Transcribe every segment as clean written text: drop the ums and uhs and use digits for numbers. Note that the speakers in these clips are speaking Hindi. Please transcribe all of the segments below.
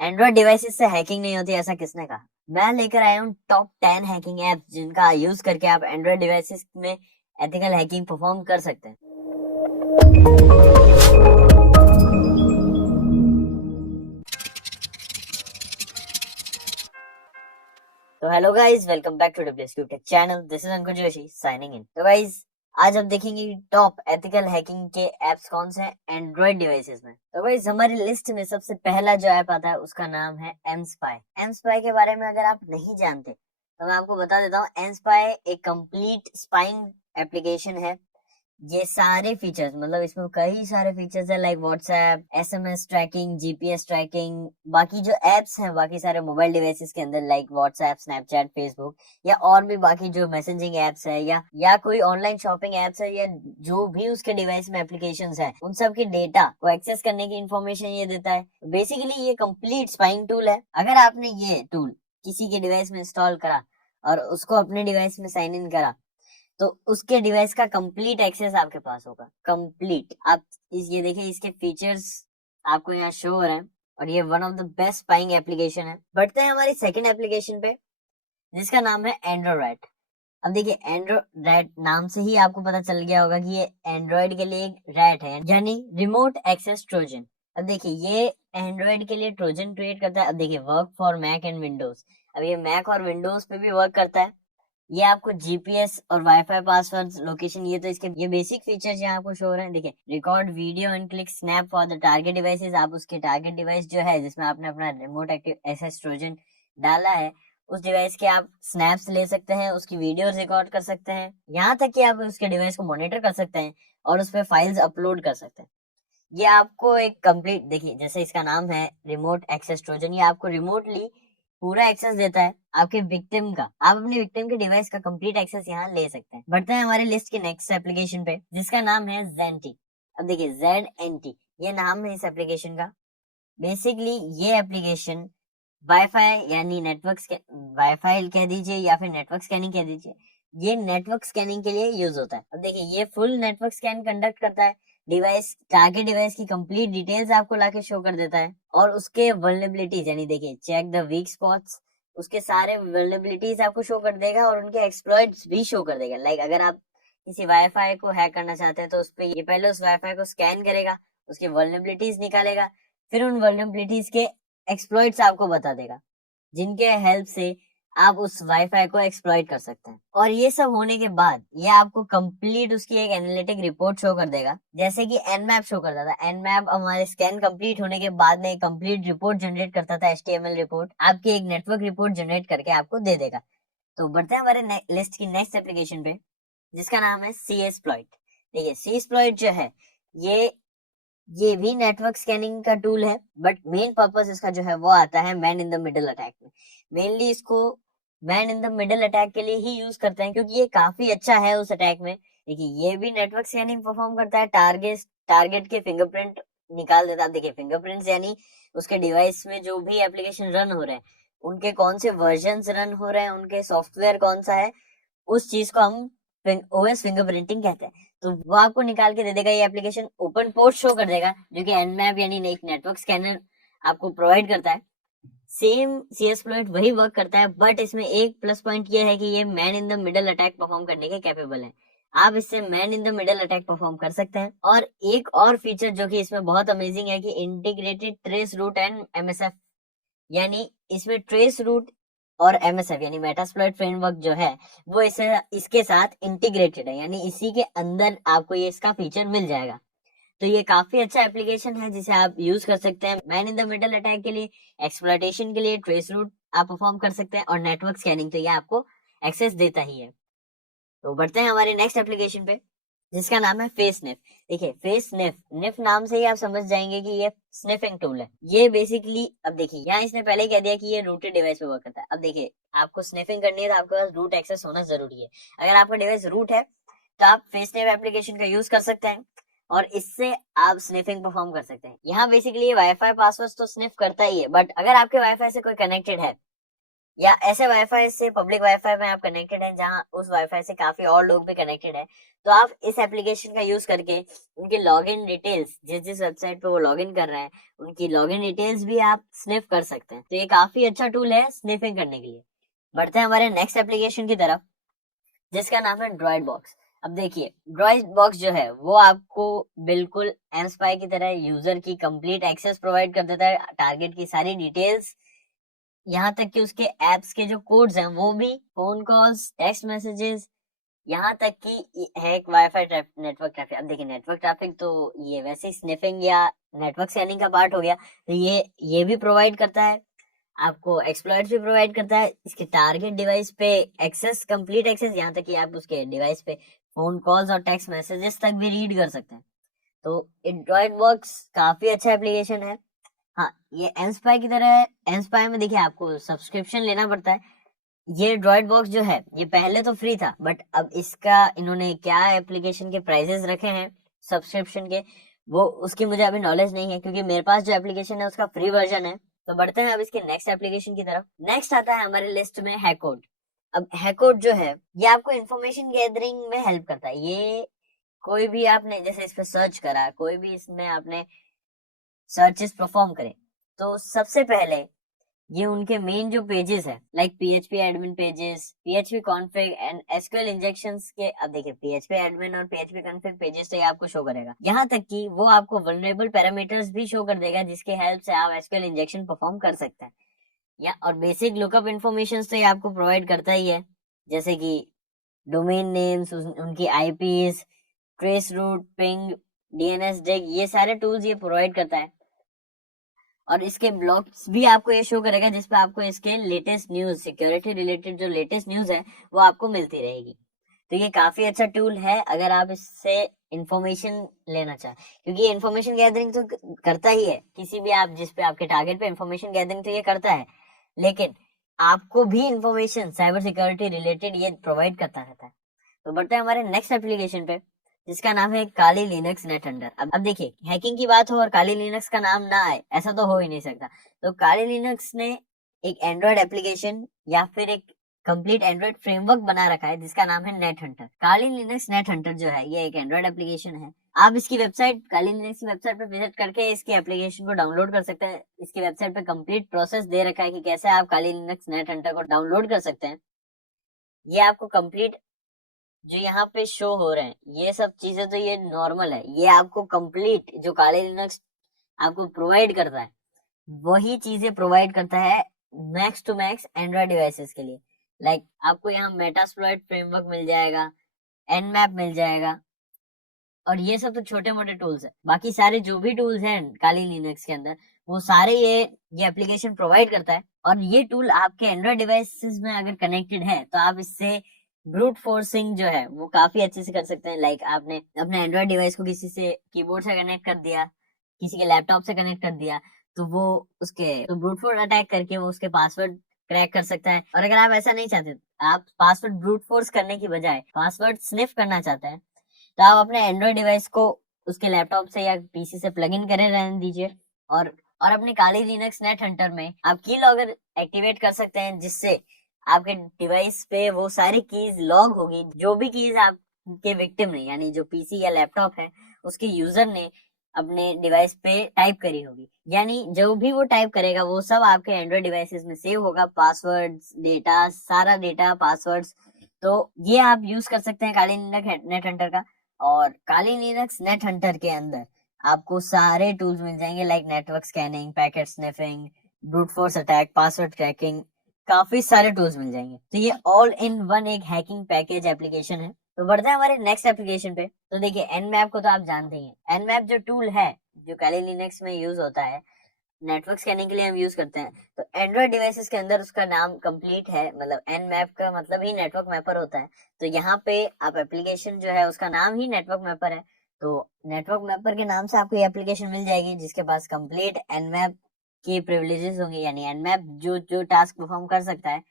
एंड्रॉइड डिवाइसेस से हैकिंग नहीं होती, ऐसा किसने कहा? मैं लेकर आया हूँ टॉप 10 हैकिंग एप्स जिनका यूज करके आप एंड्रॉइड डिवाइसेस में एथिकल हैकिंग परफॉर्म कर सकते हैं। तो hello guys, welcome back to WSQ tech channel. This is Ankur Joshi signing in. तो गाइस, आज हम देखेंगे टॉप एथिकल हैकिंग के एप्स कौन से हैं एंड्रॉइड डिवाइसेस में। तो गाइस, हमारी लिस्ट में सबसे पहला जो ऐप आता है उसका नाम है एमस्पाई। एमस्पाई के बारे में अगर आप नहीं जानते तो मैं आपको बता देता हूँ। एमस्पाई एक कंप्लीट स्पाइंग एप्लीकेशन है। ये सारे फीचर्स, मतलब इसमें कई सारे फीचर्स है, like WhatsApp, SMS tracking, GPS tracking, बाकी जो एप्स हैं बाकी सारे मोबाइल डिवाइसेस के अंदर, लाइक व्हाट्सएप, स्नैपचैट, फेसबुक, या और भी बाकी जो मैसेजिंग एप्स है या कोई ऑनलाइन शॉपिंग एप्स है, या जो भी उसके डिवाइस में एप्लीकेशंस है, उन सब की डेटा को एक्सेस करने की इंफॉर्मेशन ये देता है। बेसिकली ये कंप्लीट स्पाइंग टूल है। अगर आपने ये टूल किसी के डिवाइस में इंस्टॉल करा और उसको अपने डिवाइस में साइन इन करा तो उसके डिवाइस का कंप्लीट एक्सेस आपके पास होगा। कंप्लीट। आप ये देखिए, इसके फीचर्स आपको यहाँ शो हो रहे हैं और ये one of the best spying application है। बढ़ते हैं हमारी सेकंड एप्लीकेशन पे जिसका नाम है एंड्रोरैट। अब देखिए, एंड्रोरैट नाम से ही आपको पता चल गया होगा कि ये एंड्रॉइड के लिए एक रैट है, यानी रिमोट एक्सेस ट्रोजन। अब देखिए, ये एंड्रॉइड के लिए ट्रोजन क्रिएट करता है। अब देखिए, work for Mac and Windows. अब ये मैक और विंडोज पे भी वर्क करता है। ये आपको जीपीएस और वाईफाई पासवर्ड, लोकेशन, ये तो इसके ये बेसिक फीचर्स यहाँ आपको शो हो रहे हैं। देखिए, record video and click snap for the target devices. आप उसके टारगेट डिवाइस जो है जिसमें आपने अपना रिमोट एक्टिव एक्सेस ट्रोजन डाला है, उस डिवाइस के आप स्नैप्स ले सकते हैं, उसकी वीडियो रिकॉर्ड कर सकते हैं, यहाँ तक कि आप उसके डिवाइस को मॉनिटर कर सकते हैं और उस पर फाइल्स अपलोड कर सकते हैं। ये आपको एक कंप्लीट, देखिए जैसे इसका नाम है रिमोट एक्सेस ट्रोजन, ये आपको रिमोटली पूरा एक्सेस देता है आपके विक्टिम का। आप अपने विक्टिम के डिवाइस का कंप्लीट एक्सेस यहाँ ले सकते हैं। बढ़ते हैं हमारे लिस्ट के नेक्स्ट एप्लीकेशन पे जिसका नाम है ज़ेंटी। अब देखिए, ZNT ये नाम है इस एप्लीकेशन का। बेसिकली ये एप्लीकेशन वाईफाई यानी वाईफाई कह दीजिए या फिर नेटवर्क स्कैनिंग कह दीजिए, ये नेटवर्क स्कैनिंग के लिए यूज होता है। अब देखिए, ये फुल नेटवर्क स्कैन कंडक्ट करता है। डिवाइस, टारगेट डिवाइस की कंप्लीट डिटेल्स आपको लाके शो कर देता है और उसके वल्नरेबिलिटीज, यानी देखिए चेक द वीक स्पॉट्स, उसके सारे वल्नरेबिलिटीज आपको शो कर देगा और उनके एक्सप्लॉइट्स भी शो कर देगा। लाइक अगर आप किसी वाईफाई को हैक करना चाहते हैं तो उस पे ये पहले उस वाईफाई को स्कैन करेगा, उसके वल्नरेबिलिटीज निकालेगा, फिर उन वल्नरेबिलिटीज के एक्सप्लॉइट्स आपको बता देगा जिनके हेल्प से आप उस वाईफाई को एक्सप्लॉइट कर सकते हैं। और ये सब होने के बाद ये आपको कंप्लीट उसकी एक एनालिटिक रिपोर्ट शो कर देगा, जैसे कि एनमैप शो करता था। एनमैप हमारे स्कैन कंप्लीट होने के बाद में एक कंप्लीट रिपोर्ट जनरेट करता था, एचटीएमएल रिपोर्ट, आपकी एक नेटवर्क रिपोर्ट जनरेट करके आपको दे देगा। तो बढ़ते हैं हमारे लिस्ट की नेक्स्ट एप्लीकेशन पे जिसका नाम है CSploit। देखिए, CSploit जो है ये भी नेटवर्क स्कैनिंग का टूल है, बट मेन पर्पस इसका जो है वो आता है man in the middle attack में। मेनली इसको man in the middle attack के लिए ही यूज करते हैं क्योंकि ये काफी अच्छा है उस अटैक में। देखिए, ये भी नेटवर्क स्कैनिंग परफॉर्म करता है, टारगेट के फिंगरप्रिंट निकाल देता है। देखिए, फिंगरप्रिंट्स यानी उसके डिवाइस में जो भी एप्लीकेशन रन हो रहे हैं उनके कौन से वर्जन रन हो रहे हैं, उनके सॉफ्टवेयर कौन सा है, उस चीज को हम ओएस फिंगरप्रिंटिंग कहते हैं। तो वो आपको निकाल के दे देगा। ये एप्लीकेशन ओपन पोर्ट शो कर देगा जो कि एनमैप यानी एक नेटवर्क स्कैनर आपको प्रोवाइड करता है। सेम CSploit वही वर्क करता है, बट इसमें एक प्लस पॉइंट ये है कि ये man in the middle attack perform करने के कैपेबल है। आप इससे man in the middle attack perform कर सकते हैं। और एक और फीचर जो कि इसमें बहुत अमेजिंग है कि integrated trace route and MSF, यानी इसमें ट्रेस रूट और MSF यानी मेटास्प्लॉइट फ्रेमवर्क जो है वो इसके साथ इंटीग्रेटेड है, यानी इसी के अंदर आपको ये इसका फीचर मिल जाएगा। तो ये काफी अच्छा एप्लीकेशन है जिसे आप यूज कर सकते हैं man in the middle attack के लिए, एक्सप्लॉइटेशन के लिए, ट्रेस रूट आप परफॉर्म कर सकते हैं और नेटवर्क स्कैनिंग तो ये आपको एक्सेस देता ही है। तो बढ़ते हैं हमारे नेक्स्ट एप्लीकेशन पे जिसका नाम है फेसनिफ। देखिए, फेसनिफ नाम से ही आप समझ जाएंगे कि ये स्निफिंग टूल है। ये बेसिकली, अब देखिए यहाँ इसने पहले ही कह दिया कि ये रूटेड डिवाइस पे वर्क करता है। अब देखिए, आपको स्निफिंग करनी है तो आपके पास रूट एक्सेस होना जरूरी है। अगर आपका डिवाइस रूट है तो आप फेसनिफ एप्लीकेशन का यूज कर सकते हैं और इससे आप स्निफिंग परफॉर्म कर सकते हैं। यहाँ बेसिकली वाईफाई पासवर्ड तो स्निफ करता ही है, बट अगर आपके वाईफाई से कोई कनेक्टेड है या ऐसे वाईफाई से, पब्लिक वाईफाई में आप कनेक्टेड हैं जहां उस वाईफाई से काफी और लोग भी कनेक्टेड है, तो आप इस एप्लीकेशन का यूज करके उनकी लॉगिन डिटेल्स, जिस जिस वेबसाइट पे वो लॉगिन कर रहे हैं उनकी लॉगिन डिटेल्स भी आप स्निफ कर सकते हैं। तो ये काफी अच्छा टूल है स्निफिंग करने के लिए। बढ़ते हैं हमारे नेक्स्ट एप्लीकेशन की तरफ, जिसका नाम है ड्रॉइड बॉक्स। अब देखिए, ड्रॉइड बॉक्स जो है वो आपको बिल्कुल एम स्पाई की तरह यूजर की कंप्लीट एक्सेस प्रोवाइड कर देता है, टारगेट की सारी डिटेल्स, यहाँ तक कि उसके एप्स के जो कोड्स हैं वो भी, फोन कॉल्स, टेक्स्ट मैसेजेस, यहाँ तक कि है एक वाईफाई नेटवर्क ट्रैफिक। अब देखिए, नेटवर्क ट्रैफिक तो ये वैसे ही स्निफिंग या नेटवर्क स्कैनिंग का पार्ट हो गया, तो ये भी प्रोवाइड करता है, आपको एक्सप्लॉइट्स भी प्रोवाइड करता है इसके टारगेट डिवाइस पे एक्सेस, कंप्लीट एक्सेस, यहाँ तक कि आप उसके डिवाइस पे फोन कॉल्स और टेक्स्ट मैसेजेस तक भी रीड कर सकते हैं। तो एंड्रॉइड बॉक्स काफी अच्छा एप्लीकेशन है। हाँ, ये एनस्पाई की तरह है। एनस्पाई में देखिए आपको सब्सक्रिप्शन लेना पड़ता है। ये ड्रॉइड बॉक्स जो है ये पहले तो फ्री था, बट अब इसका इन्होंने क्या एप्लीकेशन के प्राइसेस रखे हैं सब्सक्रिप्शन के, वो उसकी मुझे अभी नॉलेज नहीं है, क्योंकि मेरे पास जो एप्लीकेशन है उसका फ्री वर्जन है। तो बढ़ते हैं अब इसके नेक्स्ट एप्लीकेशन की तरफ। नेक्स्ट आता है हमारे लिस्ट में हैकोड। अब हैकोड जो है ये आपको इंफॉर्मेशन गैदरिंग में हेल्प करता है। ये कोई भी आपने जैसे इस पे सर्च करा, कोई भी इसमें आपने सर्चेस परफॉर्म करे, तो सबसे पहले ये उनके मेन जो पेजेस है, like PHP admin pages, PHP config and SQL injections के, अब देखिए पीएचपी एडमिन और पीएचपी कॉन्फ़िग पेजेस तो ये आपको शो करेगा, यहाँ तक कि वो आपको वल्नरेबल पैरामीटर्स भी शो कर देगा, जिसके हेल्प से आप एसक्यूएल इंजेक्शन परफॉर्म कर सकते हैं। या और बेसिक लुकअप इन्फॉर्मेशन तो ये आपको प्रोवाइड करता ही है, जैसे कि डोमेन नेम्स, उनकी IPs, trace route, ping, DNS डेक, ये सारे टूल्स ये प्रोवाइड करता है। और इसके ब्लॉग्स भी आपको ये शो करेगा, जिसपे आपको इसके लेटेस्ट न्यूज, सिक्योरिटी रिलेटेड जो लेटेस्ट न्यूज है वो आपको मिलती रहेगी। तो ये काफी अच्छा टूल है अगर आप इससे इंफॉर्मेशन लेना चाहें, क्योंकि ये इंफॉर्मेशन गैदरिंग तो करता ही है, किसी भी आप जिस पे आपके टारगेट पे इंफॉर्मेशन गैदरिंग तो ये करता है, लेकिन आपको भी इंफॉर्मेशन साइबर सिक्योरिटी रिलेटेड ये प्रोवाइड करता रहता है। तो बढ़ते हैं हमारे नेक्स्ट एप्लीकेशन पे, जिसका नाम है काली लिनक्स नेट हंटर। अब देखिए, हैकिंग की बात हो और काली लिनक्स का नाम ना आए, ऐसा तो हो ही नहीं सकता। तो काली लिनक्स ने एक एंड्रॉइड एप्लीकेशन या फिर एक कंप्लीट एंड्रॉइड फ्रेमवर्क बना रखा है, जिसका नाम है नेट हंटर। काली लिनक्स नेट हंटर जो है ये एक एंड्रॉइड एप्लीकेशन है। आप इसकी वेबसाइट, काली लिनक्स की वेबसाइट पे विजिट करके इसकी एप्लीकेशन को डाउनलोड कर सकते हैं। इसकी वेबसाइट पे कंप्लीट प्रोसेस दे रखा है कि कैसे आप काली लिनक्स नेट हंटर को डाउनलोड कर सकते हैं। ये आपको कंप्लीट जो यहाँ पे शो हो रहे हैं ये सब चीजें तो ये नॉर्मल है, ये आपको कंप्लीट जो काले लिनक्स आपको प्रोवाइड करता है वही चीजें प्रोवाइड करता है max to max Android devices के लिए। लाइक आपको यहाँ मेटास्प्लॉइट फ्रेमवर्क मिल जाएगा, एनमैप मिल जाएगा, और ये सब तो छोटे मोटे टूल्स है। बाकी सारे जो भी टूल्स हैं काली लिनक्स के अंदर वो सारे ये एप्लीकेशन प्रोवाइड करता है। और ये टूल आपके एंड्रॉइड डिवाइसेस में अगर कनेक्टेड है तो आप इससे ब्रूट फोर्सिंग जो है वो काफी अच्छे से कर सकते हैं। लाइक आपने अपने एंड्रॉइड डिवाइस को किसी से कीबोर्ड से कनेक्ट कर दिया, किसी के लैपटॉप से कनेक्ट कर दिया, तो वो उसके तो ब्रूट फोर्स अटैक करके वो उसके पासवर्ड क्रैक कर सकता है। और अगर आप ऐसा नहीं चाहते, आप पासवर्ड ब्रूट फोर्स करने की बजाय पासवर्ड स्निफ करना चाहते हैं, तो आप अपने एंड्रॉइड डिवाइस को उसके लैपटॉप से या पीसी से प्लग इन करे रहने दीजिए, और अपने काली लिनक्स नेट हंटर में आप की लॉगर एक्टिवेट कर सकते हैं, जिससे आपके डिवाइस पे वो सारी कीज लॉग होगी, जो भी कीज आपके विक्टिम ने यानी जो पीसी या लैपटॉप है उसके यूजर ने अपने डिवाइस पे टाइप करी होगी, यानी जो भी वो टाइप करेगा वो सब आपके एंड्रॉइड डिवाइसेस में सेव होगा, पासवर्ड्स, डेटा, सारा डेटा, पासवर्ड्स। तो ये आप यूज कर सकते हैं काली लिनक्स नेट हंटर का। और काली लिनक्स नेट हंटर के अंदर आपको सारे टूल्स मिल जाएंगे, like network scanning, packet sniffing, brute force attack, password cracking, काफी सारे टूल्स मिल जाएंगे। तो ये ऑल इन वन एक हैकिंग पैकेज एप्लीकेशन है। तो बढ़ते हैं हमारे नेक्स्ट एप्लीकेशन पे। तो देखिए, एनमैप को तो आप जानते ही हैं। एनमैप जो टूल है जो काली लिनक्स में यूज होता है, नेटवर्क स्कैनिंग के लिए हम यूज करते हैं, तो एंड्रॉइड डिवाइसेस के अंदर उसका नाम कंप्लीट है, मतलब एनमैप का मतलब ही नेटवर्क मैपर होता है। तो यहाँ पे आप एप्लीकेशन जो है उसका नाम ही नेटवर्क मैपर है। तो नेटवर्क मैपर के नाम से आपको ये एप्लीकेशन मिल जाएगी, जिसके पास कंप्लीट एनमैप की प्रिविलेजेस होंगे, यानी एनमैप जो जो टास्क परफॉर्म कर सकता है,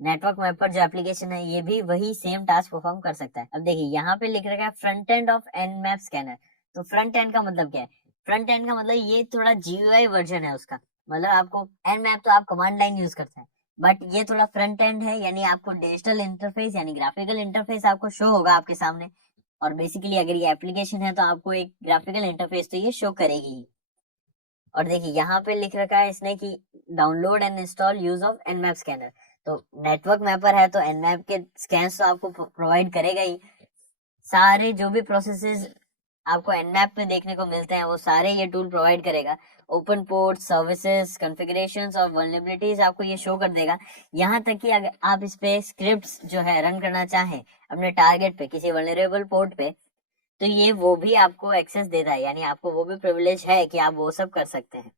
नेटवर्क मैपर जो एप्लीकेशन है ये भी वही सेम टास्क परफॉर्म कर सकता है। अब देखिए, यहाँ पे लिख रखा है front end of Nmap scanner. तो फ्रंट एंड का मतलब क्या है? फ्रंट एंड का मतलब ये थोड़ा जीयूआई वर्जन है उसका। मतलब आपको एनमैप तो आप कमांड लाइन यूज करते हैं, बट ये थोड़ा फ्रंट एंड है, यानी आपको डिजिटल इंटरफेस यानी ग्राफिकल इंटरफेस आपको शो होगा आपके सामने। और बेसिकली अगर ये एप्लीकेशन है तो आपको एक ग्राफिकल इंटरफेस तो ये शो करेगी। और देखिए यहाँ पे लिख रखा है इसने कि download and install use of Nmap scanner. तो नेटवर्क मैपर है तो एनमैप के स्कैन्स तो आपको प्रोवाइड करेगा ही। सारे जो भी प्रोसेसेस आपको एनमैप में देखने को मिलते हैं वो सारे ये टूल प्रोवाइड करेगा। ओपन पोर्ट, सर्विसेज, कॉन्फ़िगरेशंस और वल्नरेबिलिटीज आपको ये शो कर देगा। यहाँ तक कि अगर आप इस पे स्क्रिप्ट्स जो है रन करना चाहें अपने टारगेट पे किसी वल्नरेबल पोर्ट पे, तो ये वो भी आपको एक्सेस देता है, यानी आपको वो भी प्रिविलेज है कि आप वो सब कर सकते हैं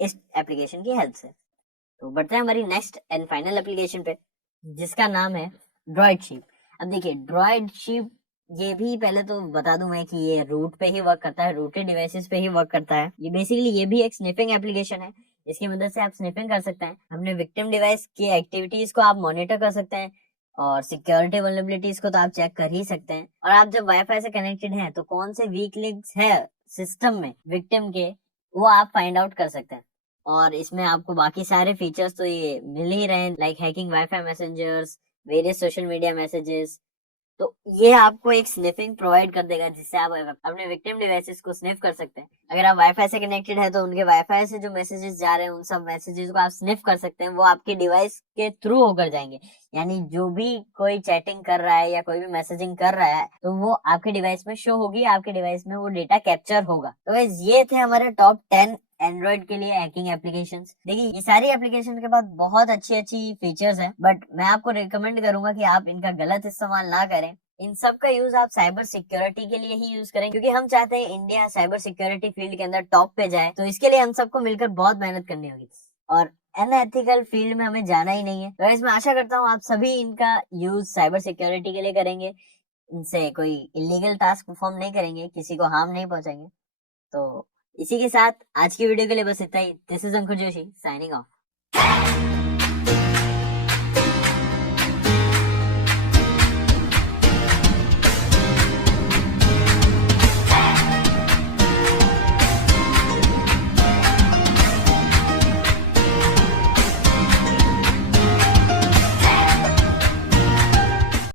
इस एप्लीकेशन की हेल्प से। तो बढ़ते हैं हमारी नेक्स्ट एंड फाइनल एप्लीकेशन पे, जिसका नाम है ड्रॉइडशिप। अब देखिए ड्रॉइडशिप, ये भी पहले तो बता दूं मैं कि ये रूट पे ही वर्क करता है, रूटेड डिवाइसेस पे ही वर्क करता है। ये बेसिकली ये भी एक स्निफिंग एप्लीकेशन है। इसकी मदद से आप स्निफिंग कर सकते हैं, अपने विक्टिम डिवाइस की एक्टिविटीज को आप मॉनिटर कर सकते हैं और सिक्योरिटी वल्नरेबिलिटीज को तो आप चेक कर ही सकते हैं। और आप जब वाईफाई से कनेक्टेड हैं तो कौन से वीक लिंक्स है सिस्टम में विक्टिम के, वो आप फाइंड आउट कर सकते हैं। और इसमें आपको बाकी सारे फीचर्स तो ये मिल ही रहे हैं, like hacking wifi messengers, various social media messages. तो ये आपको एक स्निफिंग प्रोवाइड कर देगा जिससे आप अपने विक्टिम डिवाइसेस को स्निफ कर सकते हैं। अगर आप वाईफाई से कनेक्टेड है तो उनके वाईफाई से जो मैसेजेस जा रहे हैं उन सब मैसेजेस को आप स्निफ कर सकते हैं, वो आपके डिवाइस के थ्रू होकर जाएंगे। यानी जो भी कोई चैटिंग कर रहा है या कोई भी मैसेजिंग कर रहा है तो वो आपके डिवाइस में शो होगी, आपके डिवाइस में वो डेटा कैप्चर होगा। तो गाइस ये थे हमारे टॉप 10 एंड्रॉइड के लिए हैकिंग एप्लीकेशंस। देखिए ये सारी एप्लीकेशन के बाद बहुत अच्छी अच्छी फीचर्स हैं, बट मैं आपको रिकमेंड करूंगा कि आप इनका गलत इस्तेमाल ना करें। इन सब का यूज आप साइबर सिक्योरिटी के लिए ही यूज करें, क्योंकि हम चाहते हैं इंडिया साइबर सिक्योरिटी फील्ड के अंदर टॉप पे जाए। तो इसके लिए हम सबको मिलकर बहुत मेहनत करनी होगी और अनएथिकल फील्ड में हमें जाना ही नहीं है। तो इसमें आशा करता हूँ आप सभी इनका यूज साइबर सिक्योरिटी के लिए करेंगे, इनसे कोई इलीगल टास्क परफॉर्म नहीं करेंगे, किसी को हार्म नहीं पहुंचाएंगे। तो इसी के साथ आज की वीडियो के लिए बस इतना ही। This is Ankur Joshi signing of.